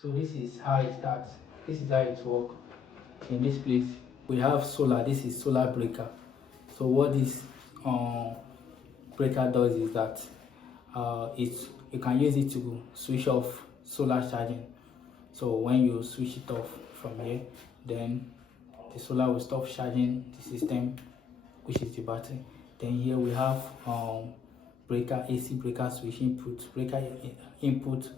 So this is how it starts. This is how it works. In this place we have solar. This is solar breaker. So what this breaker does is that you can use it to switch off solar charging. So when you switch it off from here, then the solar will stop charging the system, which is the battery. Then here we have breaker, AC breaker switch input, breaker input,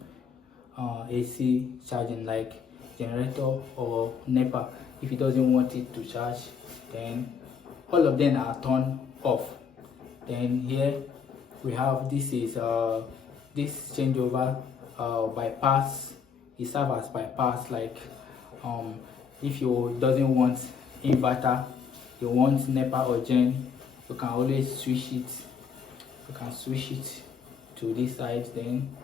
AC charging like generator or NEPA. If it doesn't want it to charge, then all of them are turned off. Then here we have this is this changeover bypass. It serves as bypass, like if you doesn't want inverter, you want NEPA or gen, you can always switch it. You can switch it to this side. Then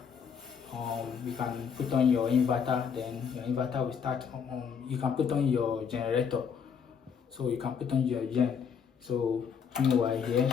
you can put on your inverter. Then your inverter will start. You can put on your generator, so you can put on your gen. So meanwhile here